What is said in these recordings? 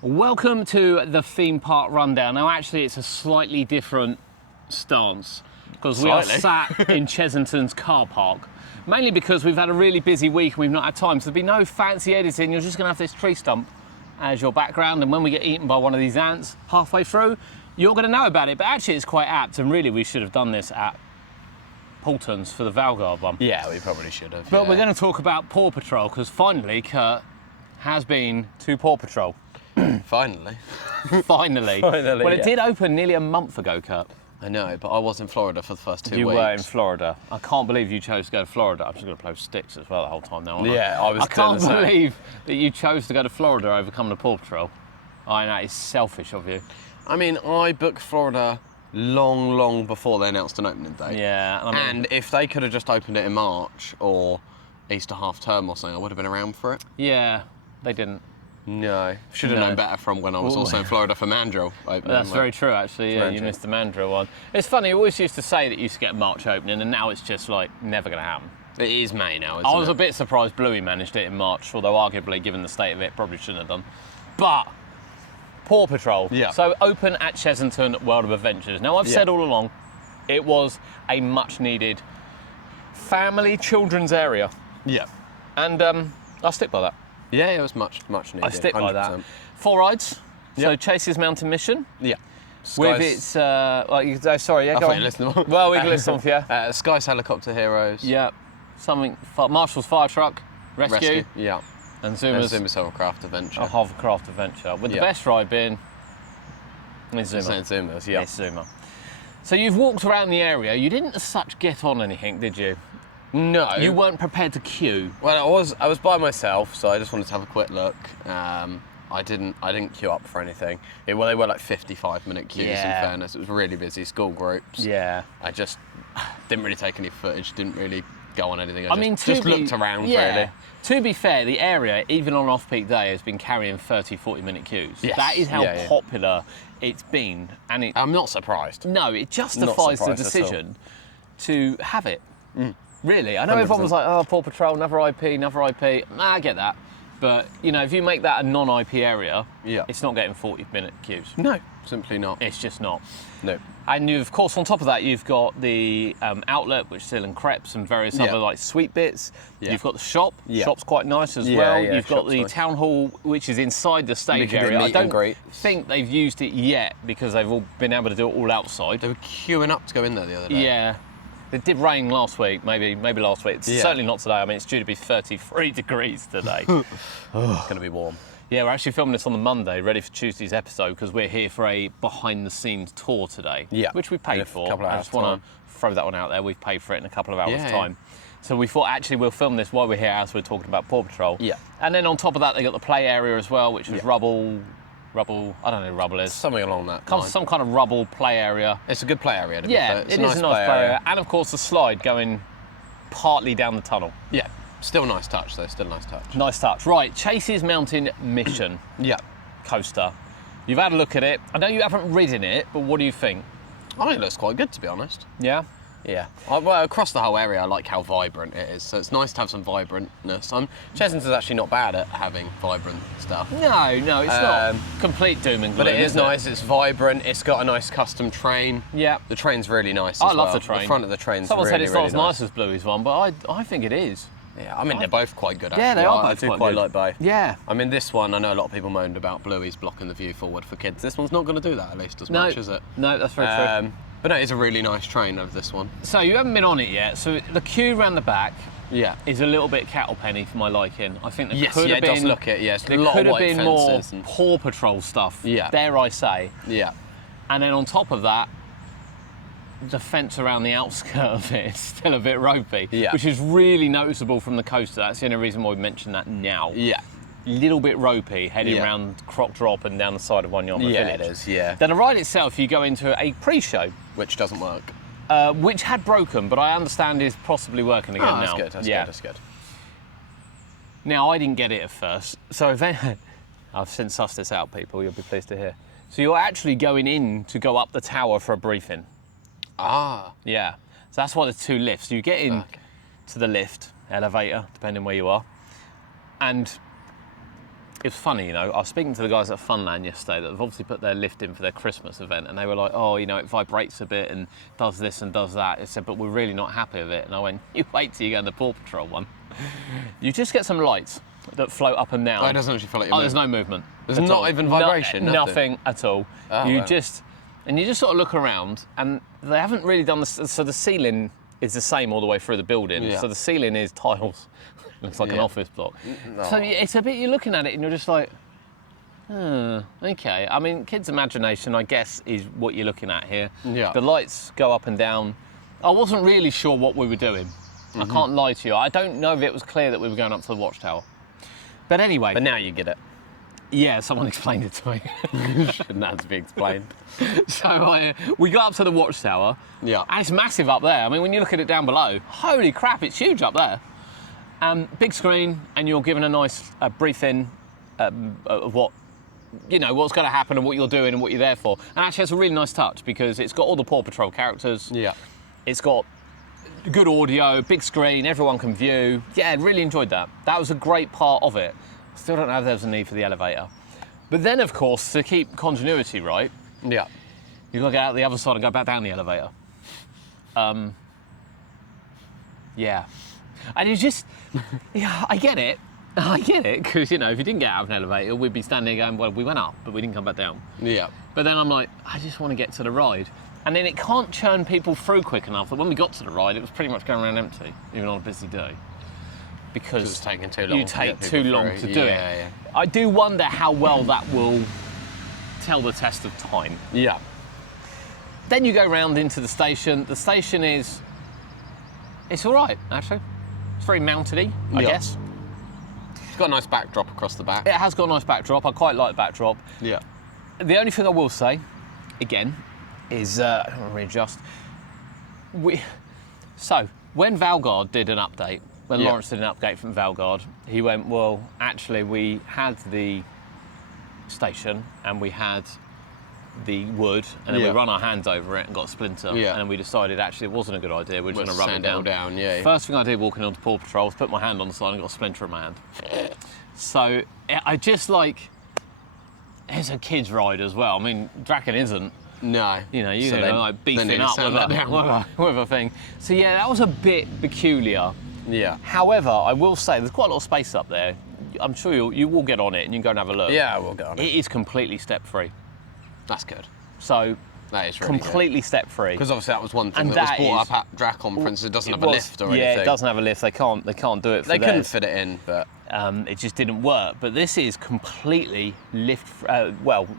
Welcome to the theme park rundown. Now actually it's a slightly different stance because we are sat in Chessington's car park, mainly because we've had a really busy week and we've not had time, so there'll be no fancy editing. You're just going to have this tree stump as your background, and when we get eaten by one of these ants halfway through, you're going to know about it. But actually it's quite apt, and really we should have done this at Poulton's for the Valgard one. Yeah, we probably should have. But we're going to talk about Paw Patrol because finally Kurt has been to Paw Patrol. Finally. Finally. Well, it did open nearly a month ago, Kurt. I know, but I was in Florida for the first 2 weeks. You were in Florida. I can't believe you chose to go to Florida. I'm just going to play with sticks as well the whole time now, aren't I? Yeah, I was I can't believe that you chose to go to Florida over coming to Paw Patrol. I know, it's selfish of you. I mean, I booked Florida long before they announced an opening date. Yeah. I mean, and if they could have just opened it in March or Easter half term or something, I would have been around for it. Yeah, they didn't. No. Should have known better from when I was also in Florida for Mandrill opening. That's very true, actually. Yeah, you missed the Mandrill one. It's funny, you always used to say that you used to get a March opening, and now it's just like never going to happen. It is May now, isn't I was a bit surprised Bluey managed it in March, although arguably, given the state of it, probably shouldn't have done. But Paw Patrol. Yeah. So open at Chessington World of Adventures. Now, I've said all along, it was a much-needed family children's area. Yeah. And I'll stick by that. Yeah, it was much needed. I stick 100%. by that. 4 rides. So Chase's Mountain Mission. Yeah. With its, sorry, yeah, I go thought on. you listened to them. Well, we can list them for you. Sky's Helicopter Heroes. Yeah. Marshall's Fire Truck, Rescue. Yeah. And Zuma's Hovercraft Adventure. A Hovercraft Adventure. With the best ride being Zuma. Zuma's, yeah. It's Zuma. So you've walked around the area. You didn't as such get on anything, did you? No. You weren't prepared to queue. Well, I was by myself, so I just wanted to have a quick look. I didn't queue up for anything. They were like 55-minute queues. In fairness, it was really busy. School groups. Yeah. I just didn't really take any footage. Didn't really go on anything. I mean, just looked around really. To be fair, the area, even on off-peak day, has been carrying 30, 40-minute queues. Yes. That is how popular it's been, and I'm not surprised. No, it justifies the decision to have it. Really, I know 100%. everyone was like, "Oh, Paw Patrol, another IP." Nah, I get that, but you know, if you make that a non-IP area, it's not getting 40-minute queues. No, simply not. It's just not. No. And of course, on top of that, you've got the outlet, which is selling crepes and various other like sweet bits. You've got the shop. Shop's quite nice as well. You've got the town hall, which is inside the stage area. I don't think they've used it yet because they've all been able to do it all outside. They were queuing up to go in there the other day. Yeah. It did rain last week, maybe last week. It's certainly not today. I mean, it's due to be 33 degrees today. It's going to be warm. Yeah, we're actually filming this on the Monday, ready for Tuesday's episode, because we're here for a behind-the-scenes tour today, which we paid for. I just want to throw that one out there. We've paid for it in a couple of hours' time. So we thought, actually, we'll film this while we're here as we're talking about Paw Patrol. Yeah. And then on top of that, they got the play area as well, which was rubble, I don't know what rubble is. Something along that line. Some kind of rubble play area. It's a good play area, to be fair. It's it is a nice play area. And of course the slide going partly down the tunnel. Yeah, still a nice touch though, still a nice touch. Nice touch. Right, Chase's Mountain Mission coaster. You've had a look at it. I know you haven't ridden it, but what do you think? I think it looks quite good, to be honest. Yeah? Yeah. Well, across the whole area, I like how vibrant it is, so it's nice to have some vibrantness. Chessington's actually not bad at having vibrant stuff. No, it's not complete doom and gloom. But it is nice, it's vibrant, it's got a nice custom train. Yeah. The train's really nice I love the train. The front of the train's Someone really, said it's not as really nice as Bluey's one, but I think it is. Yeah, I mean, they're both quite good, actually. Yeah, they are both I do quite like both. Yeah. I mean, this one, I know a lot of people moaned about Bluey's blocking the view forward for kids. This one's not going to do that, at least, as much, is it? No, that's very true. But no, it's a really nice train of this one. So you haven't been on it yet. So the queue round the back is a little bit cattle penny for my liking. I think there could have been, it does look it, yes. There could have been more Paw Patrol stuff, dare I say. Yeah. And then on top of that, the fence around the outskirt of it is still a bit ropey, which is really noticeable from the coaster. That's the only reason why we mention that now. Yeah. Little bit ropey, heading around Croc Drop and down the side of Wanyama Village. Yeah, it is, yeah. Then the ride itself, you go into a pre-show. Which doesn't work. Which had broken, but I understand is possibly working again now. That's good, that's good. Now, I didn't get it at first, so I've since sussed this out, people, you'll be pleased to hear. So you're actually going in to go up the tower for a briefing. Ah. Yeah, so that's why there's 2 lifts. You get in to the lift, elevator, depending where you are, and It's funny, you know, I was speaking to the guys at Funland yesterday that have obviously put their lift in for their Christmas event, and they were like, oh, you know, it vibrates a bit and does this and does that. It said, but we're really not happy with it. And I went, you wait till you go on the Paw Patrol one. You just get some lights that float up and down. Oh, it doesn't actually feel like you're there's no movement. There's not even vibration? Nothing at all. Oh, you wow. just sort of look around, and they haven't really done this. So the ceiling is the same all the way through the building. Yeah. So the ceiling is tiles. Looks like an office block. No. So it's a bit, you're looking at it and you're just like, okay. I mean, kids' imagination, I guess, is what you're looking at here. Yeah. The lights go up and down. I wasn't really sure what we were doing. I can't lie to you. I don't know if it was clear that we were going up to the watchtower. But anyway. But now you get it. Yeah, someone explained it to me. Shouldn't have to be explained. So we got up to the watchtower. Yeah. And it's massive up there. I mean, when you look at it down below, holy crap, it's huge up there. Big screen, and you're given a nice briefing of what, you know, what's going to happen and what you're doing and what you're there for. And actually, it's a really nice touch because it's got all the Paw Patrol characters. Yeah. It's got good audio, big screen, everyone can view. Yeah, really enjoyed that. That was a great part of it. Still don't know if there was a need for the elevator. But then, of course, to keep continuity right, Yeah. you've got to get out the other side and go back down the elevator. Yeah. And you just, yeah, I get it, because, you know, if you didn't get out of an elevator, we'd be standing there going, well, we went up, but we didn't come back down. Yeah. But then I'm like, I just want to get to the ride. And then it can't churn people through quick enough that when we got to the ride, it was pretty much going around empty, even on a busy day. Because It's taking too long. you to take get too people long through. to do it. Yeah. I do wonder how well that will tell the test of time. Yeah. Then you go round into the station. The station is, it's all right, actually. It's very mounted-y, I Yeah. guess. It's got a nice backdrop across the back. It has got a nice backdrop. I quite like the backdrop. Yeah. The only thing I will say, again, is, I'm going to readjust. So, when Valgard did an update, when Yeah. Lawrence did an update from Valgard, he went, well, actually, we had the station and we had the wood, and then we Yeah. run our hands over it and got a splinter, Yeah. and then we decided actually it wasn't a good idea, we're just Let's going to rub it sand it all down. down, yeah. First thing I did walking onto Paw Patrol was put my hand on the side and got a splinter in my hand. So I just like, it's a kid's ride as well. I mean, Draken isn't. No. You know, you So know, then- like then beefing you up sand with that down. with a thing. So yeah, that was a bit peculiar. Yeah. However, I will say there's quite a lot of space up there. I'm sure you will get on it and you can go and have a look. Yeah, we'll go on It it. is completely step-free. That's good. So That is really completely step-free. Because obviously that was one thing And that was that brought is- up at Drakon, for instance. It doesn't have a was- lift or yeah, anything. it doesn't have a lift. They can't do it for They couldn't theirs. fit it in, but It just didn't work. But this is completely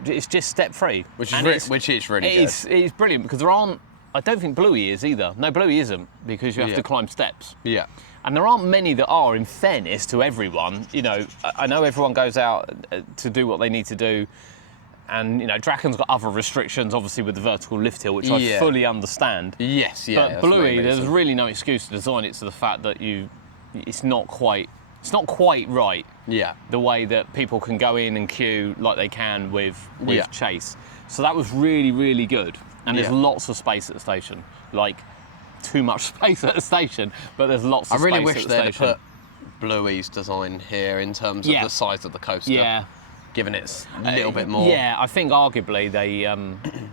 it's just step-free. which And is really It good. is brilliant because there aren't. I don't think Bluey is either. No, Bluey isn't because you have Yeah. to climb steps. Yeah. And there aren't many that are, in fairness to everyone. You know, I know everyone goes out to do what they need to do. And, you know, Draken's got other restrictions, obviously, with the vertical lift hill, which I Yeah. fully understand. Yes, yeah. But that's the main Bluey, there's reason. really no excuse to design it to the fact that it's not quite right Yeah. the way that people can go in and queue like they can with Yeah. Chase. So that was really, really good. And there's Yeah. lots of space at the station. Like, too much space at the station, but there's lots I of really space wish at the they'd have station. put Bluey's design here in terms of Yeah. the size of the coaster. Yeah. Given it a little bit more. Yeah, I think arguably they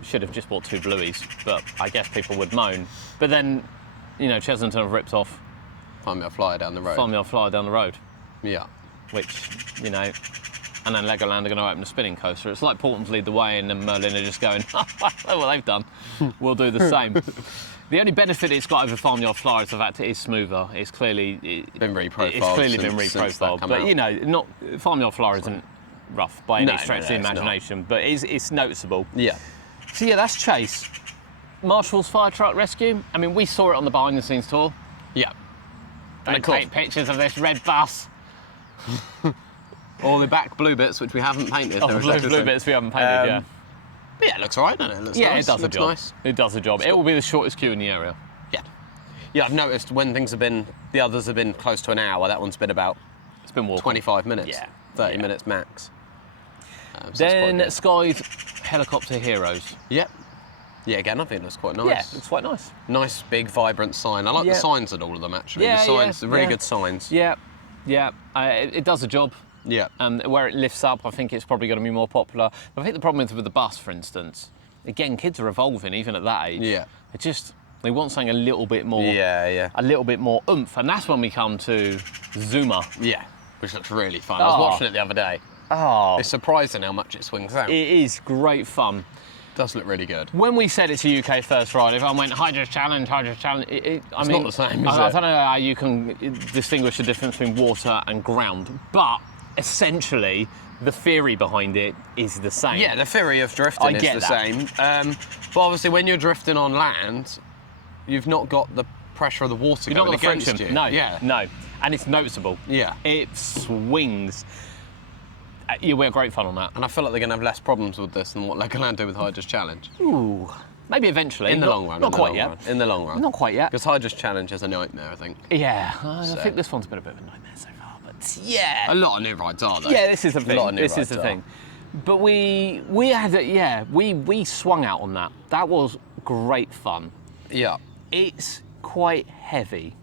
should have just bought 2 Blueys, but I guess people would moan. But then, you know, Chessington have ripped off Find me a flyer down the road. Farm Yard Flyer down the road, Yeah. which, you know, and then Legoland are going to open a spinning coaster. It's like Portland's lead the way and then Merlin are just going, oh, well, they've done. We'll do the same. The only benefit it's got over Farmyard Flyer is the fact it is smoother. It's clearly Been reprofiled It's clearly been since that reprofiled, come but out. you know, Farmyard Flyer isn't rough by any No, stretch of the it's not. imagination, but it's noticeable. Yeah. So yeah, that's Chase. Marshall's Fire Truck Rescue. I mean, we saw it on the behind-the-scenes tour. Yeah. Don't of course- take pictures of this red bus. All the back blue bits, which we haven't painted. Oh, they're blue exactly the same. bits we haven't painted, yeah. But yeah, it looks alright, doesn't it? It looks Yeah, nice. it does the looks job. Nice. It does the job. It will be the shortest queue in the area. Yeah. Yeah, I've noticed when things have been, the others have been close to an hour, that one's been about It's been walking. 25 minutes. Yeah. 30 Yeah. minutes max. So that's quite Then good. Sky's Helicopter Heroes. Yep. Yeah, again, I think it looks quite nice. Yeah, it's quite nice. Nice, big, vibrant sign. I like Yeah. the signs at all of them, actually. Yeah, the signs, yeah, the really yeah. good signs. Yeah, yeah. It does the job. Yeah. And where it lifts up, I think it's probably going to be more popular. But I think the problem is with the bus, for instance, again, kids are evolving even at that age. Yeah. They want something a little bit more, Yeah. a little bit more oomph, and that's when we come to Zuma. Yeah, which looks really fun. I was watching it the other day. Oh, It's surprising how much it swings out. it is great fun. Does look really good. When we said it's a UK first ride, if I went Hydra Challenge, It's not the same, is I it? don't know how you can distinguish the difference between water and ground, but essentially the theory behind it is the same. Yeah, the theory of drifting is the same. But obviously, when you're drifting on land, you've not got the pressure of the water You're not going got the against friction. you. No, Yeah. no, and it's noticeable. Yeah. It swings. We had great fun on that. And I feel like they're going to have less problems with this than what Legoland do with Hydra's Challenge. Ooh, maybe eventually. In the long run. Not quite yet. In the long run. Not quite yet. Because Hydra's Challenge is a nightmare, I think. Yeah, I So. think this one's been a bit of a nightmare so far, but yeah. A lot of new rides are, though. Yeah, this is the thing. A lot of new This is rides the are. thing. But we swung out on that. That was great fun. Yeah. It's quite heavy.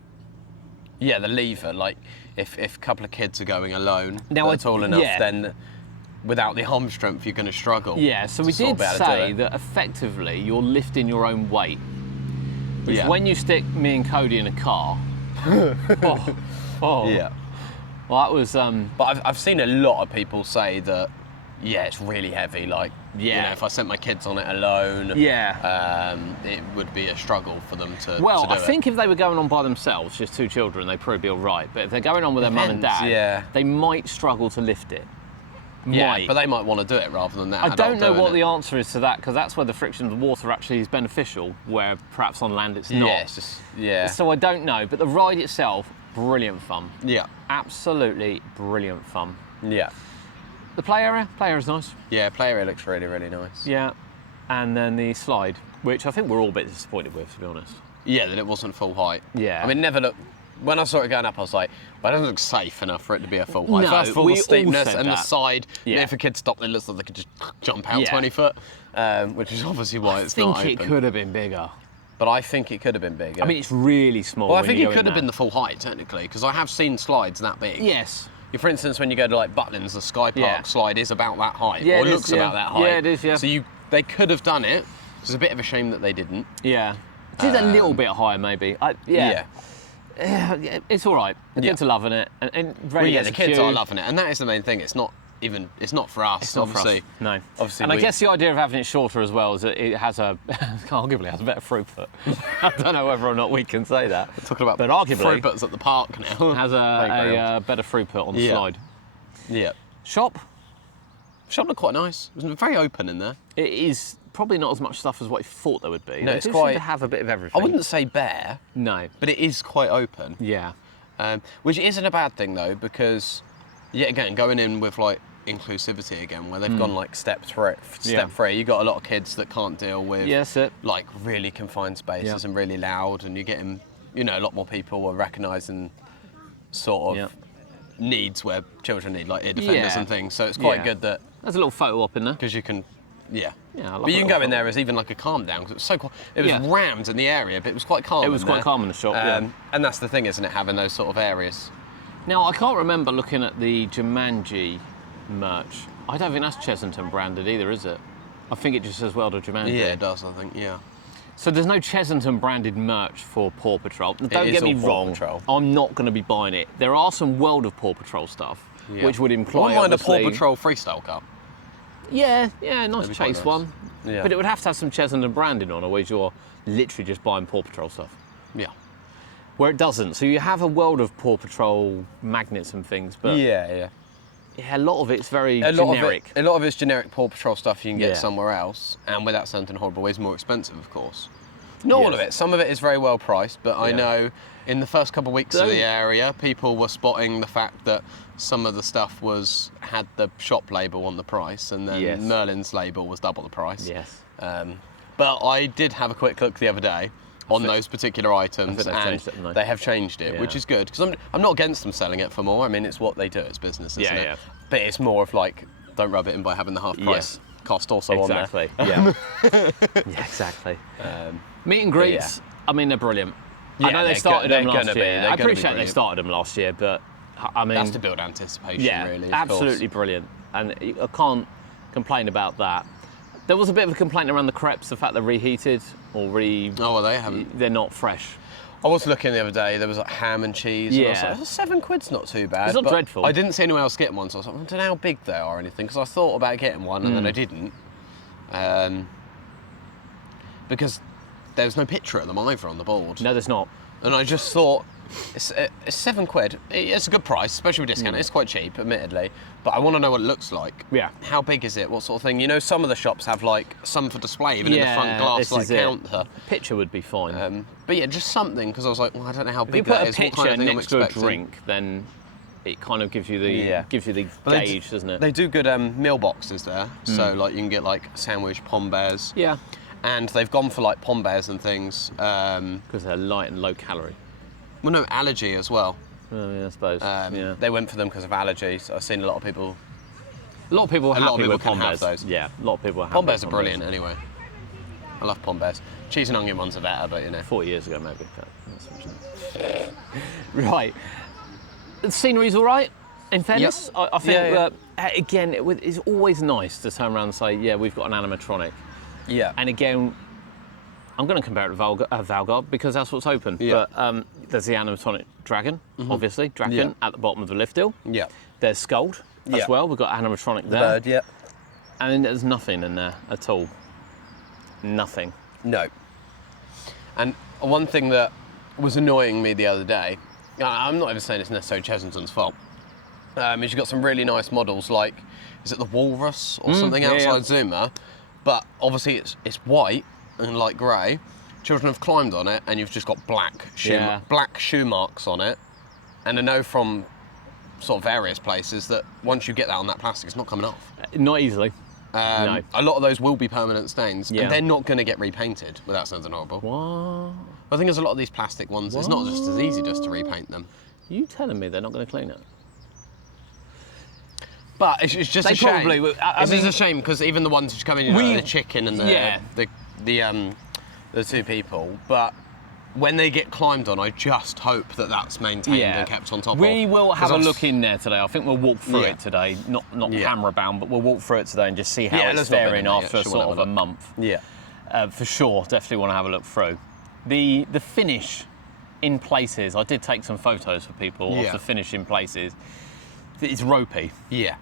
Yeah, the lever, like, if a couple of kids are going alone, Now, that's tall enough, yeah. then without the arm strength, you're going to struggle. Yeah, so to we sort of did be able to do say it. that effectively you're lifting your own weight. Which Yeah. when you stick me and Cody in a car, oh, Yeah. well, that was But I've seen a lot of people say that, yeah, it's really heavy. Like, you Yeah. know, if I sent my kids on it alone, it would be a struggle for them to well, to do I think if they were going on by themselves, just two children, they'd probably be all right. But if they're going on with their mum and Depends, dad, yeah. they might struggle to lift it. Yeah, Might. but they might want to do it rather than that. I don't know what the the answer is to that, because that's where the friction of the water actually is beneficial, where perhaps on land it's not. Yeah, it's just, yeah. So I don't know, but the ride itself, brilliant fun. Yeah. Absolutely brilliant fun. Yeah. The play area is nice. Yeah, play area looks really, really nice. Yeah. And then the slide, which I think we're all a bit disappointed with, to be honest. Yeah, that it wasn't full height. Yeah. I mean, never looked. When I saw it going up, I was like, well, it doesn't look safe enough for it to be a full height. No, First of all, we the all steepness said and the that. side. Yeah. If a kid stopped, it looks like they could just jump out Yeah. 20 foot, which is obviously why it's I not think it open. could have been bigger. But I think it could have been bigger. I mean, it's really small. well, I when think you it go in could have there. been the full height, technically, because I have seen slides that big. Yes. For instance, when you go to like Butlins, the Sky Park Yeah. slide is about that height, Yeah, or it is, looks yeah. about that height. Yeah, it is, yeah. So they could have done it. It's a bit of a shame that they didn't. Yeah. Just a little bit higher, maybe. Yeah. It's all right. The kids are loving it. And Well, ready yeah, as the a kids queue. are loving it, and that is the main thing. It's not for us. It's not for obviously. us. No. Obviously, and I guess the idea of having it shorter as well is that it has arguably has a better throughput. I don't know whether or not we can say that. talking about but arguably throughputs at the park now. has a better throughput on the Yeah. slide. Yeah. Shop, Shop looked quite nice. It was very open in there. it is probably not as much stuff as what I thought there would be. No, They it's do quite- seem to have a bit of everything. I wouldn't say bare, No. but it is quite open. Yeah. Which isn't a bad thing though, because yet again, going in with like inclusivity again, where they've gone like step Yeah. 3, you got a lot of kids that can't deal with Yes, it. like really confined spaces Yeah. and really loud, and you're getting, a lot more people are recognising sort of needs where children need, like ear defenders Yeah. and things. So it's quite Yeah. good that There's a little photo op in there. because you can. Yeah. Yeah, I love But you a can little go in photo there as even like a calm down, because it was so it was Yeah. rammed in the area, but it was quite calm. It was in quite there. calm in the shop, yeah. And that's the thing, isn't it? Having those sort of areas. Now, I can't remember looking at the Jumanji merch. I don't think that's Chessington branded either, is it? I think it just says World of Jumanji. Yeah, it does. I think. Yeah. So there's no Chessington branded merch for Paw Patrol. Don't is get me all Paw wrong, Patrol. I'm not going to be buying it. There are some World of Paw Patrol stuff, Yeah. which would I imply wouldn't mind a obviously... Paw Patrol freestyle cup. Yeah, nice That'd be quite chase nice. one. Yeah. But it would have to have some Chessington branding on, otherwise you're literally just buying Paw Patrol stuff. Yeah. Where it doesn't. So you have a World of Paw Patrol magnets and things, but Yeah. yeah, a lot of it's very A lot generic. of it's generic Paw Patrol stuff you can get Yeah. somewhere else, and without sounding horrible, is more expensive, of course. Not all of Yes. it. Some of it is very well priced, but I Yeah. know in the first couple of weeks of Don't- the area, people were spotting the fact that some of the stuff had the shop label on the price, and then Yes. Merlin's label was double the price. Yes. But I did have a quick look the other day on those particular items, they've and changed it, haven't they they? have changed it, Yeah. which is good, because I'm not against them selling it for more. I mean, it's what they do, it's business, isn't Yeah, it? yeah. But it's more of like, don't rub it in by having the half price cost also Exactly. on there. Yeah. Yeah, exactly. Meet and greets. I mean, they're brilliant. I Yeah, know they they're started go- them they're last gonna be- year. they're I gonna be appreciate they brilliant. started them last year, but I mean, that's to build anticipation, yeah, really. Of absolutely brilliant, and I can't complain about that. There was a bit of a complaint around the crepes, the fact they're reheated or Oh, well, they haven't. they're not fresh. I was looking the other day, there was like ham and cheese. Yeah. And I was like, £7's not too bad. It's not but dreadful. I didn't see anyone else getting one, so I was like, I don't know how big they are or anything, because I thought about getting one and then I didn't. Because there's no picture of them either on the board. No, there's not. And I just thought, it's £7. It's a good price, especially with discount. It's quite cheap, admittedly. But I want to know what it looks like. Yeah. How big is it? What sort of thing? You know, some of the shops have like some for display, even in the front glass like counter. Picture would be fine. But yeah, just something, because I was like, well, I don't know how If you big put that a is. What picture kind of thing I'm next to a expecting. drink, then it kind of gives you the gauge, doesn't it? They do good meal boxes there, so like you can get like sandwich pom bears. Yeah. And they've gone for like pom bears and things. Because they're light and low calorie. Well, no, allergy as well. Oh, yeah, I suppose. Yeah. They went for them because of allergy. So I've seen a lot of people. A lot of people are happy with can pom have bears. those. Yeah, a lot of people are happy. Pom bears with are brilliant anyway. I love pom bears. Cheese and onion ones are better, but you know. 40 years ago, maybe. That's what right. The scenery's all right, in fairness. Yep. I think, again, it's always nice to turn around and say, yeah, we've got an animatronic. Yeah. And again, I'm going to compare it to Valgard because that's what's open. Yeah. But there's the animatronic dragon, obviously, Draken, at the bottom of the lift hill. Yeah. There's Skuld as well. We've got animatronic there. Bird, yeah. And there's nothing in there at all. Nothing. No. And one thing that was annoying me the other day, I'm not even saying it's necessarily Chessington's fault, is you've got some really nice models like, is it the Walrus or something outside Zuma? But obviously it's white and light grey. Children have climbed on it and you've just got black shoe marks on it. And I know from sort of various places that once you get that on that plastic, it's not coming off. Not easily. No. A lot of those will be permanent stains, Yeah. and they're not going to get repainted without sounding horrible. What? I think there's a lot of these plastic ones, it's not just as easy just to repaint them. You telling me they're not going to clean it? But it's just They a shame. probably will. I It's mean- just a shame because even the ones which come in, you know, the chicken and the two people, but when they get climbed on, I just hope that that's maintained and kept on top of. We will have a 'Cause look in there today. I think we'll walk through it today, not camera bound, but we'll walk through it today and just see how it's let's not bend faring it, after sure, sort we'll of have a a month. Yeah. For sure, definitely want to have a look through. The finish in places, I did take some photos for people of the finish in places. It's ropey. Yeah.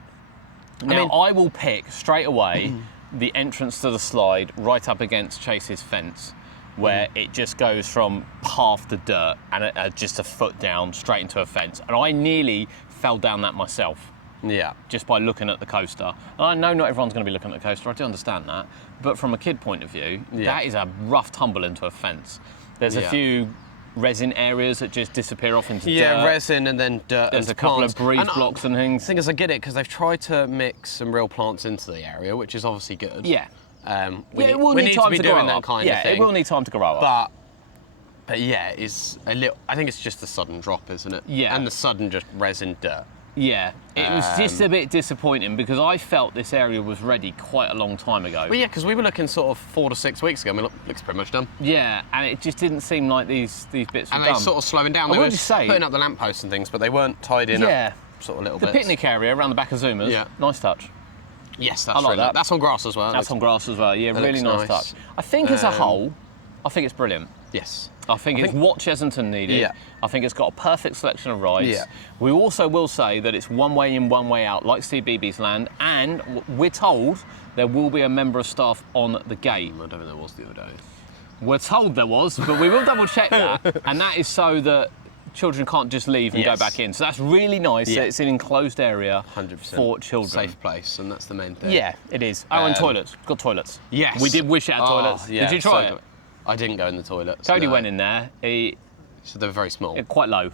Now, I will pick straight away the entrance to the slide right up against Chase's fence, where it just goes from half the dirt and just a foot down straight into a fence. And I nearly fell down that myself. Yeah. Just by looking at the coaster. I know not everyone's going to be looking at the coaster, I do understand that. But from a kid point of view, that is a rough tumble into a fence. There's a few resin areas that just disappear off into dirt. Yeah, resin and then dirt. There's and a couple plants. of breeze blocks and things. The thing is, I get it, because they've tried to mix some real plants into the area, which is obviously good. Yeah. We will need time to be to doing grow that up. kind of thing. Yeah, it will need time to grow up. But yeah, it's a little. I think it's just the sudden drop, isn't it? Yeah. And the sudden just resin dirt. Yeah, it was just a bit disappointing because I felt this area was ready quite a long time ago. Well, yeah, because we were looking sort of 4 to 6 weeks ago. I mean, looks pretty much done. Yeah, and it just didn't seem like these bits were And done. they sort of slowing down. I They will were just say, putting up the lampposts and things, but they weren't tied in up sort of little the bits. picnic area around the back of Zuma's, nice touch. Yes, that's I like really that. That's on grass as well. That's on grass as well. Yeah, really looks nice nice. touch. I think as a whole, I think it's brilliant. Yes. I think it's what Chessington needed. Yeah. I think it's got a perfect selection of rides. Yeah. We also will say that it's one way in, one way out, like CBeebies Land, and we're told there will be a member of staff on the gate. I don't think there was the other day. We're told there was, but we will double check that. And that is so that children can't just leave and go back in. So that's really nice. Yeah. It's an enclosed area 100%. for children. Safe place, and that's the main thing. Yeah, it is. Oh, and toilets. Got toilets. Yes. We did wish it had toilets. Yeah, Did you try so it? I didn't go in the toilets. Cody no. went in there. So they're very small. Quite low.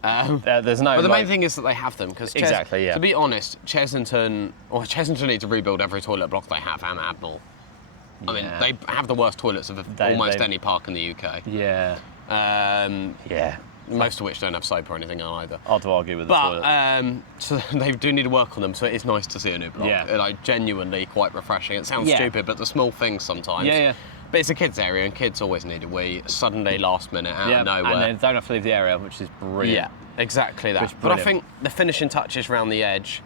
There's no. But the main thing is that they have them because Exactly, yeah. To be honest, Chessington need to rebuild every toilet block they have. And Admiral. I mean, they have the worst toilets of almost any park in the UK. Yeah. Yeah. Most of which don't have soap or anything either. Hard to argue with the toilet. So they do need to work on them. So it is nice to see a new block. Yeah. Like genuinely quite refreshing. It sounds stupid, but the small things sometimes. Yeah. But it's a kids area, and kids always need a wee. Suddenly, last minute, out of nowhere. And then don't have to leave the area, which is brilliant. Yeah, exactly that. But I think the finishing touches around the edge,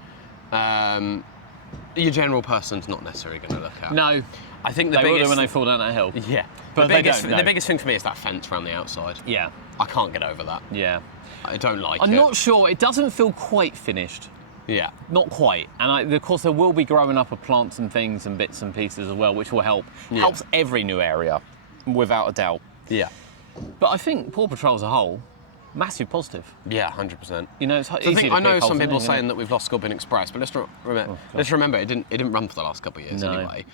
your general person's not necessarily going to look at. No. I think the they biggest... will do when they fall down that hill. Yeah. But the biggest thing for me is that fence around the outside. Yeah. I can't get over that. Yeah. I don't like it. I'm not sure. It doesn't feel quite finished. Yeah. Not quite. And of course, there will be growing up of plants and things and bits and pieces as well, which will help. Yeah. Helps every new area, without a doubt. Yeah. But I think Paw Patrol as a whole, massive positive. Yeah, 100%. You know, it's easy to I know pick holes some in, people isn't it? saying that we've lost Scorpion Express, but let's remember it didn't run for the last couple of years anyway.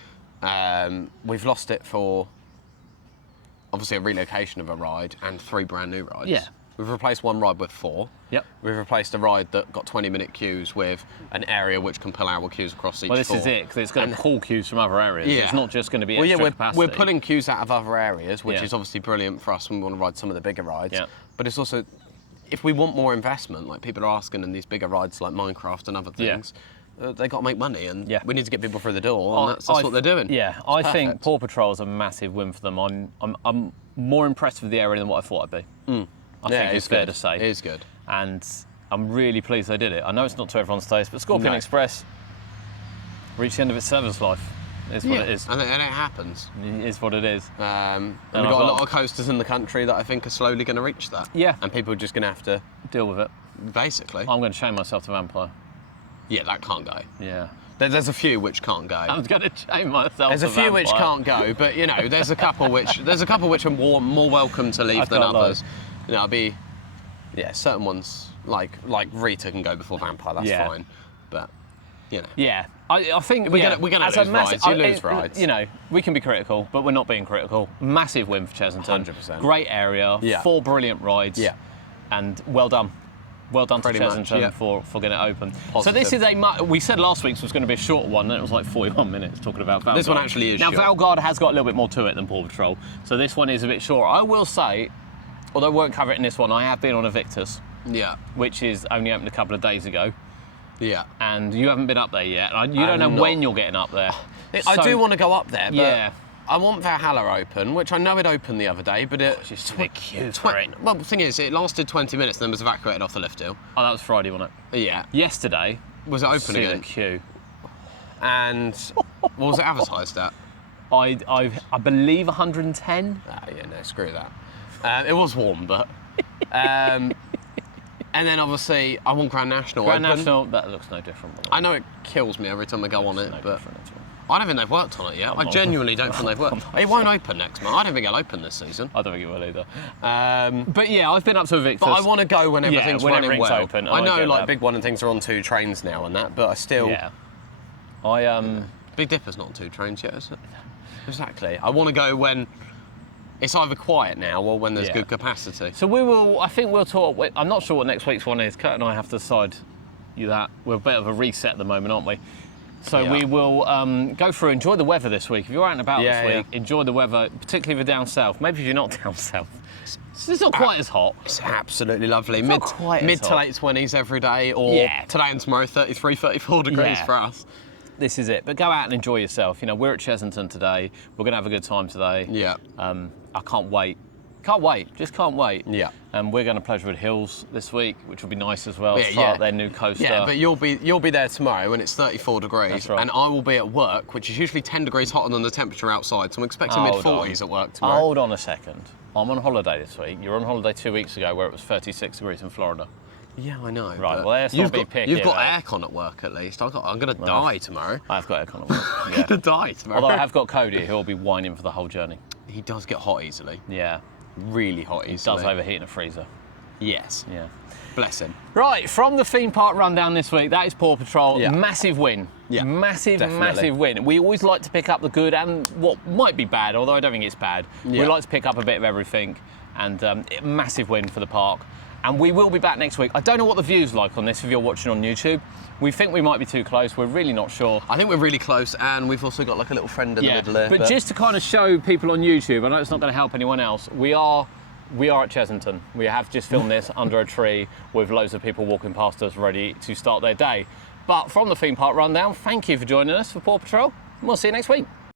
We've lost it for obviously a relocation of a ride and 3 brand new rides. Yeah. We've replaced one ride with 4. Yep. We've replaced a ride that got 20-minute queues with an area which can pull hour queues across each Well, this floor. is it, because it's going to pull queues from other areas. Yeah. It's not just going to be extra capacity. We're pulling queues out of other areas, which Yeah. is obviously brilliant for us when we want to ride some of the bigger rides. Yeah. But it's also, if we want more investment, like people are asking in these bigger rides like Minecraft and other things, they got to make money, and we need to get people through the door, and that's what they're doing. Yeah, I think Paw Patrol is a massive win for them. I'm more impressed with the area than what I thought I'd be. I think it's fair to say. It is good. And I'm really pleased they did it. I know it's not to everyone's taste, but Scorpion Express reached the end of its service life. It's what it is. And it happens. It is what it is. And we've got a lot of coasters in the country that I think are slowly going to reach that. Yeah. And people are just going to have to... Deal with it. Basically. I'm going to chain myself to Vampire. Yeah, that can't go. Yeah. There's a few which can't go. I'm going to chain myself There's to a few Vampire. which can't go, but you know, there's a couple which are more welcome to leave than others. You know, I'll be... Yeah, certain ones, like Rita can go before Vampire, that's fine. But, you know. Yeah, I think we're gonna lose rides. You lose rides. You know, we can be critical, but we're not being critical. Massive win for Chessington. 100%. Great area, 4 brilliant rides. Yeah. And well done. Well done Pretty to much, Chessington for getting it open. Positive. So this is we said last week's was going to be a short one, and it was like 41 minutes talking about Valgard. This one actually is short. Now, short. Valgard has got a little bit more to it than Paw Patrol, so this one is a bit short. I will say, although I won't cover it in this one, I have been on a Victus. Yeah. Which is only opened a couple of days ago. Yeah. And you haven't been up there yet. You don't know when you're getting up there. I do want to go up there, but yeah. I want Valhalla open, which I know it opened the other day, but it's just a big queue for it. Well, the thing is, it lasted 20 minutes and then was evacuated off the lift hill. Oh, that was Friday, wasn't it? Yeah. Yesterday. Was it open again? The queue. And what was it advertised at? I believe 110. Yeah, no, screw that. It was warm, but... and then obviously, I want Grand National Grand open. National, that looks no different. I know it kills me every time I go on it, but I don't think they've worked on it yet. I genuinely don't think they've worked. It won't open next month. I don't think it'll open this season. I don't think it will either. But yeah, I've been up to a Victus. But I want to go when everything's running well. Open, I know, like Big One and things are on 2 trains now and that, but I still. Yeah. Big Dipper's not on 2 trains yet, is it? Exactly. I want to go when it's either quiet now or when there's good capacity. So I think we'll talk. I'm not sure what next week's one is. Kurt and I have to decide that. We're a bit of a reset at the moment, aren't we? So we will go through, enjoy the weather this week. If you're out and about this week, enjoy the weather, particularly if you're down south. Maybe if you're not down south. It's not quite as hot. It's absolutely lovely. Mid to late 20s every day, or today and tomorrow, 33, 34 degrees for us. This is it. But go out and enjoy yourself. You know, we're at Chessington today. We're going to have a good time today. Yeah. I can't wait. Can't wait. Just can't wait. Yeah. And we're going to Pleasurewood Hills this week, which will be nice as well. Start their new coaster. Yeah, but you'll be there tomorrow when it's 34 degrees. That's right. And I will be at work, which is usually 10 degrees hotter than the temperature outside. So I'm expecting mid-40s at work tomorrow. Hold on a second. I'm on holiday this week. You were on holiday 2 weeks ago where it was 36 degrees in Florida. Yeah, I know. Right, well, let's not be picky. You've got aircon at work at least. I'm going to die tomorrow. I've got aircon at work. I'm going to die tomorrow. Although I have got Cody, who'll be whining for the whole journey. He does get hot easily. Yeah. Really hot easily. He does overheat in a freezer. Yes. Yeah. Bless him. Right, from the theme park rundown this week, that is Paw Patrol. Yeah. Massive win. Yeah, massive definitely. win. We always like to pick up the good and what might be bad, although I don't think it's bad. Yeah. We like to pick up a bit of everything, and massive win for the park. And we will be back next week. I don't know what the view's like on this if you're watching on YouTube. We think we might be too close. We're really not sure. I think we're really close, and we've also got like a little friend in the middle there. But just to kind of show people on YouTube, I know it's not going to help anyone else, we are at Chessington. We have just filmed this under a tree with loads of people walking past us ready to start their day. But from the theme park rundown, thank you for joining us for Paw Patrol, and we'll see you next week.